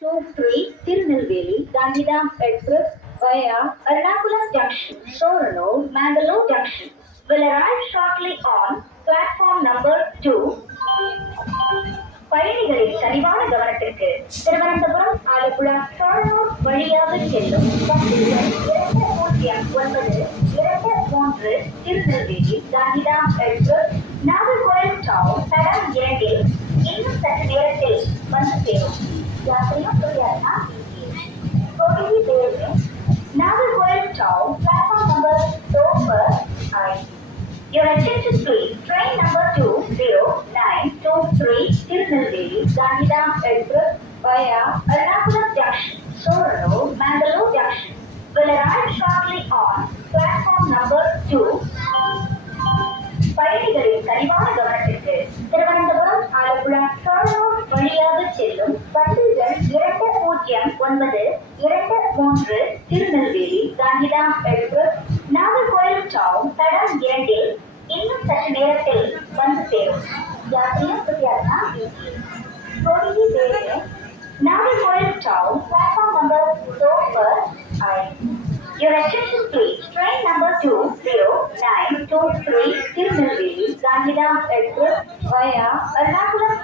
23 Tirunelveli, Gandhidham Express via Ernakulam Junction, Soranur, Mangalore Junction will arrive shortly on platform number 2. பயணிகளின் கனிவான கவனத்திற்கு திருவனந்தபுரம் ஆலப்புழா சோழனூர் வழியாக செல்லும் பஸ்கள் 2009 திருநெல்வேலி காந்திதாம் எக்ஸ்பிரஸ் நாகர்கோவில் டவுன் தடம் 2 இன்னும் சற்று நேரத்தில் வந்து சேரும். यात्रियों को यात्रा थोड़ी ही देर में नागरकोइल टाउन प्लेटफॉर्म नंबर 2 पर आए. Your attention please. Train number 20923 Tirunelveli Gandhidham Express via Ernakulam Junction, Soranur, Mangalore Junction will arrive shortly on platform number 2. பயணிகளின் கனிவான கவனத்திற்கு திருவனந்தபுரம் ஆலப்புழா சோழனூர் வழியாக செல்லும் பஸ்கள் 2009 திருநெல்வேலி காந்திதாம் எக்ஸ்பிரஸ் நாகர்கோவில் டவுன் தடம் 2 இன்னும் சற்று நேரத்தில் வந்து சேரும். यात्रियों को यात्रा थोड़ी ही देर में नागरकोइल टाउन प्लेटफॉर्म नंबर 2 पर आए. Your attention please. Train number 20923 Tirunelveli Gandhidham Express via Ernakulam.